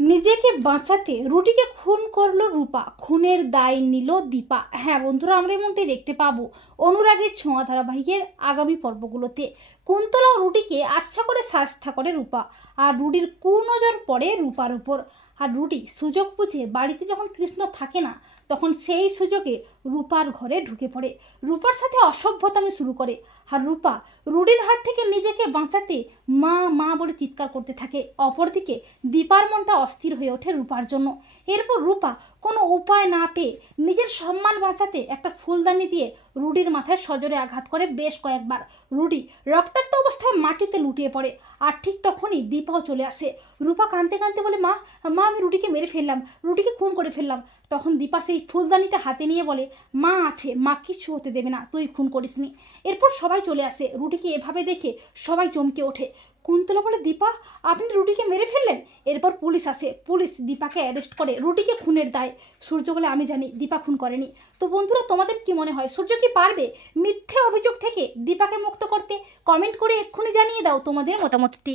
নিজেকে বাঁচাতে রুটিকে খুন করলো রূপা, খুনের দায় নিল দীপা। হ্যাঁ বন্ধুরা, আমরা এমনটাই দেখতে পাবো অনুরাগের ছোঁয়া ধারাবাহিকের আগামী পর্বগুলোতে। কুন্তলা ও রুটিকে আচ্ছা করে শাস্তা করে রূপা, আর রুটির কুনজর পড়ে রূপার উপর। আর রুটি সুযোগ বুঝে বাড়িতে যখন কৃষ্ণ থাকে না, তখন সেই সুযোগে রূপার ঘরে ঢুকে পড়ে, রূপার সাথে অসভ্যতামি শুরু করে। আর রূপা রুটির হাত থেকে নিজেকে বাঁচাতে মা মা বলে চিৎকার করতে থাকে। অপরদিকে দীপার মনটা অস্থির হয়ে ওঠে রূপার জন্য। এরপর রূপা কোনো উপায় না পেয়ে নিজের সম্মান বাঁচাতে একটা ফুলদানি দিয়ে রুডির মাথায় সজোরে আঘাত করে বেশ কয়েকবার। রুডি রক্তাক্ত অবস্থায় মাটিতে লুটিয়ে পড়ে। আর ঠিক তখনই দীপাও চলে আসে। রূপা কাঁদতে কাঁদতে বলে, মা মা আমি রুডিকে মেরে ফেললাম, রুডিকে খুন করে ফেললাম। তখন দীপা সেই ফুলদানিটা হাতে নিয়ে বলে, মা আছে, মা কিচ্ছু হতে দেবে না, তুই খুন করিসনি। এরপর সবাই চলে আসে। রুডিকে এভাবে দেখে সবাই চমকে ওঠে। কুন্তলা বলে, দীপা আপনি রুটিকে মেরে ফেললেন? এরপর পুলিশ আসে, পুলিশ দীপাকে অ্যারেস্ট করে রুটিকে খুনের দায়। সূর্য বলে, আমি জানি দীপা খুন করেনি। তো বন্ধুরা, তোমাদের কি মনে হয় সূর্য কি পারবে মিথ্যে অভিযোগ থেকে দীপাকে মুক্ত করতে? কমেন্ট করে এক্ষুনি জানিয়ে দাও তোমাদের মতামতটি।